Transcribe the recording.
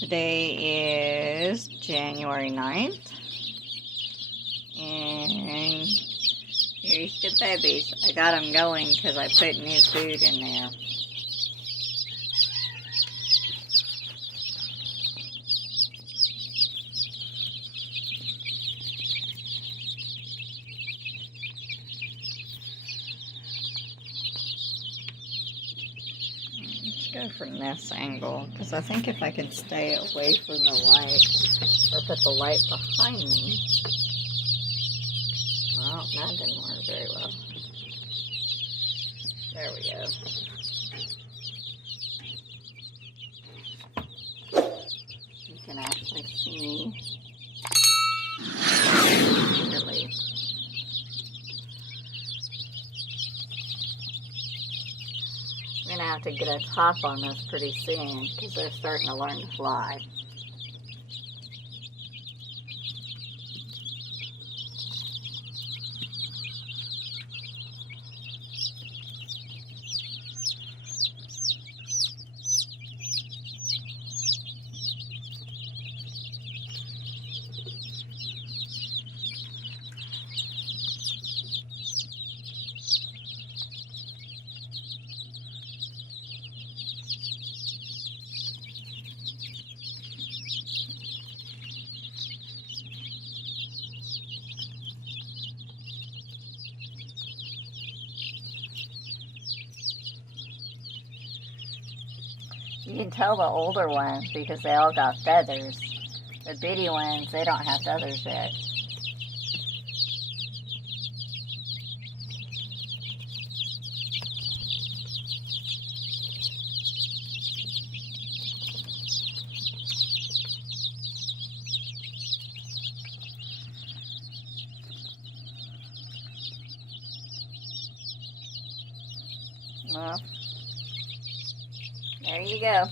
Today is January 9th, and here's the babies. I got them going because I put new food in there. Go from this angle, because I think if I could stay away from the light or put the light behind me. Well, that didn't work very well. There we go. You can actually see clearly. I'm going to have to get a top on this pretty soon because they're starting to learn to fly. You can tell the older ones because they all got feathers. The bitty ones, they don't have feathers yet. Well, there you go.